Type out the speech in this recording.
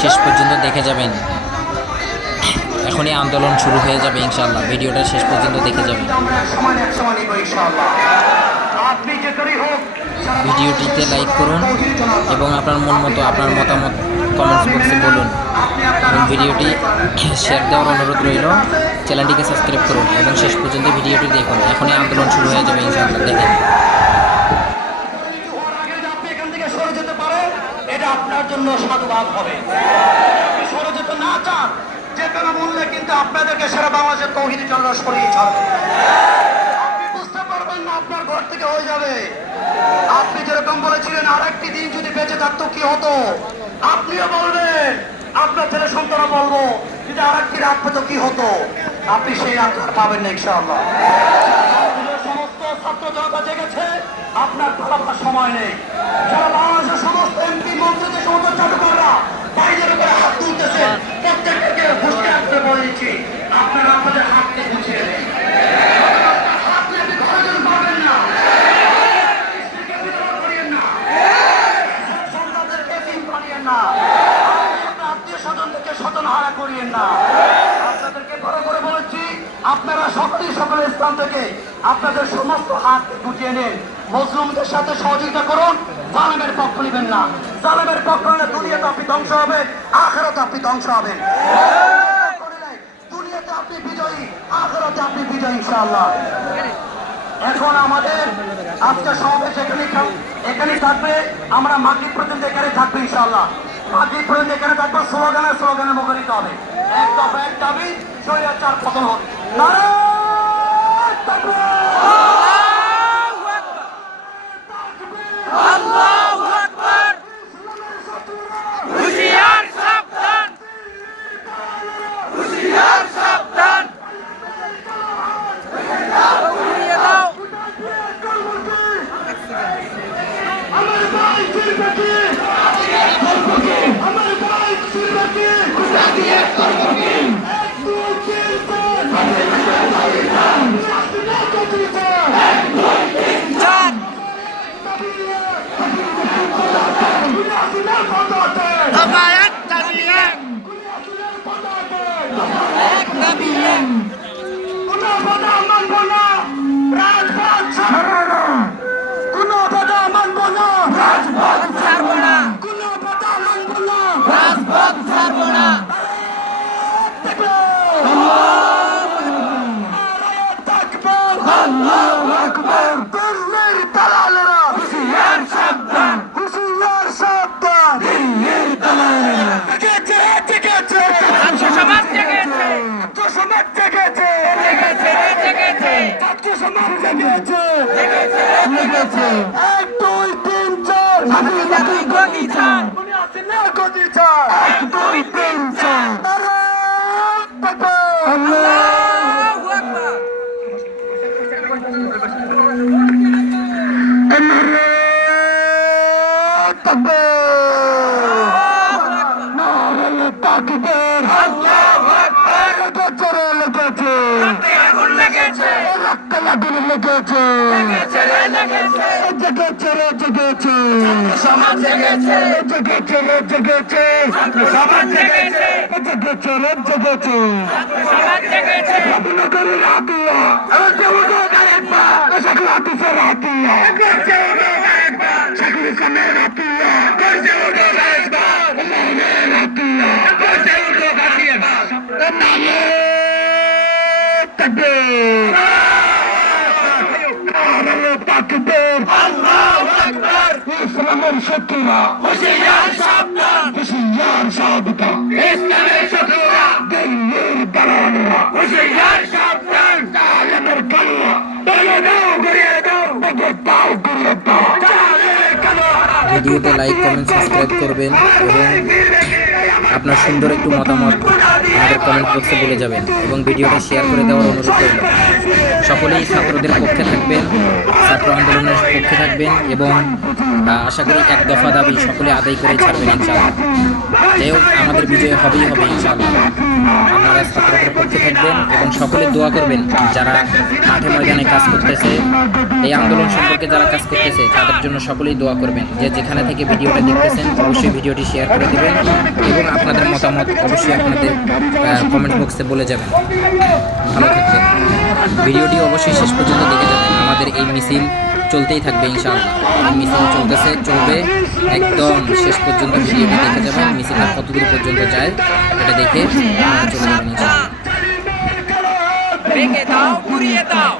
শেষ পর্যন্ত দেখে যাবেন। এখনই আন্দোলন শুরু হয়ে যাবে ইনশাআল্লাহ, ভিডিওটা শেষ পর্যন্ত দেখে যাবেন। ভিডিওটিতে লাইক করুন এবং আপনার মন মতো আপনার মতামত কমেন্টস বক্সে বলুন এবং ভিডিওটি শেয়ার দেওয়ার অনুরোধ রইল। চ্যানেলটিকে সাবস্ক্রাইব করুন এবং শেষ পর্যন্ত ভিডিওটি দেখুন। এখনই আন্দোলন শুরু হয়ে যাবে ইনশাআল্লাহ, দেখেন। এটা আপনার জন্য সাধুবাদ হবে। সরে যেতে না চান যে কোনো মূল্যে, কিন্তু আপনাদেরকে সারা বাংলাদেশের তৌহিদি জনরস করিয়ে ছাড়বে। আপনি বুঝতে পারবেন না আপনার ঘর থেকে হয়ে যাবে। আপনি যেরকম বলেছিলেন আর একটি দিন যদি বেঁচে থাকতো কি হতো, আপনিও বলবেন, আপনার ছেলে সন্তানও বলবো যদি আর একটি রাত পেতো কি হতো। আপনি সেই রাত পাবেন না ইনশাআল্লাহ। সমস্ত ছাত্র জনতা জেগেছে, আপনার ফলাফল সময় নেই। যারা বাংলাদেশের সমস্ত এমপি মন্ত্রীদের সমস্ত চাটুকাররা বাইরের উপরে হাত তুলতেছেন, প্রত্যেককে ঘুষতে আসতে বলেছি, আপনারা আপনাদের হাতকে গুছিয়ে নেই। আপনারা সকলের স্থান থেকে আপনাদের সমস্ত হাত গুটিয়ে নিন, মজলুমদের সাথে সহযোগিতা করুন, জালেমের পক্ষ নেবেন না। জালেমের পক্ষ নিলে দুনিয়াতে আপনি ধ্বংস হবেন, আখিরাতে আপনি ধ্বংস হবেন। দুনিয়াতে আপনি বিজয়ী, আখিরাতে আপনি বিজয়ী ইনশাআল্লাহ। এখন আমাদের আজকে সমাবেশ এখানে থাকবে। আমরা মাগরিব পর্যন্ত এখানে থাকবে ইনশাআল্লাহ। মাগরিব পর্যন্ত এখানে থাকবে, স্লোগানে মুখরিত হবে। এক দফা এক দাবি, স্বৈরাচার পতন হোক। নারায়ে তাকবীর, আল্লাহু আকবার, হুশিয়ার সাবধান, হুশিয়ার সাবধান, উড়িয়ে দাও। আমার ভাই শিরবাকি, আমার ভাই শিরবাকি, কুসাদিয়ে করবি। এক দুই তিন চার, এক দুই তিন চার, আল্লাহু আকবার। সমাজ জেগেছে, সমাজ জেগেছে, রবীন্দ্রনাথের হাতিয়া, শাকিল হাফিজের হাতিয়া, শাকিল ইসলামের হাতিয়া, ইসলামের শত্রুরা হুশিয়ার সাবধান, হুশিয়ার সাবধান, ইসলামের শত্রুরা দিল্লির দালালেরা হুশিয়ার সাবধান, জালেমের কালিয়া গড়িয়ে দাও, গড়িয়ে দাও, গড়িয়ে দাও। ভিডিওতে লাইক কমেন্ট সাবস্ক্রাইব করবেন এবং আপনার সুন্দর একটু মতামত আমাদের কমেন্ট বক্সে বলে যাবেন এবং ভিডিওটা শেয়ার করে দেওয়ার অনুরোধ রইল। সকলেই ছাত্রদের পক্ষে থাকবেন, ছাত্র আন্দোলনের পক্ষে থাকবেন এবং আশা করি এক দফা দাবি সকলে আদায় করে ছাড়বেন ইনশাআল্লাহ। যাই হোক, আমাদের বিজয় হবেই হবে ইনশাআল্লাহ। আপনারা ছাত্রদের পক্ষে থাকবেন এবং সকলে দোয়া করবেন, যারা মাঠে ময়দানে কাজ করতেছে, এই আন্দোলন সম্পর্কে যারা কাজ করতেছে তাদের জন্য সকলেই দোয়া করবেন। যে যেখানে থেকে ভিডিওটা দেখতেছেন অবশ্যই ভিডিওটি শেয়ার করে দেবেন এবং আপনাদের মতামত অবশ্যই আপনাদের কমেন্ট বক্সে বলে যাবেন। ভালো থাকবেন। ভিডিওটি অবশ্যই শেষ পর্যন্ত দেখে যাবেন। আমাদের এই মিছিল চলতেই থাকবে ইনশাআল্লাহ। এই মিছিল চলবে একদম শেষ পর্যন্ত ভিডিওটি দেখে যাবেন। মিছিলটা কতদূর পর্যন্ত যায় এটা দেখে চলে যাবেন ইনশাআল্লাহ। ভেঙে দাও, গুড়িয়ে দাও।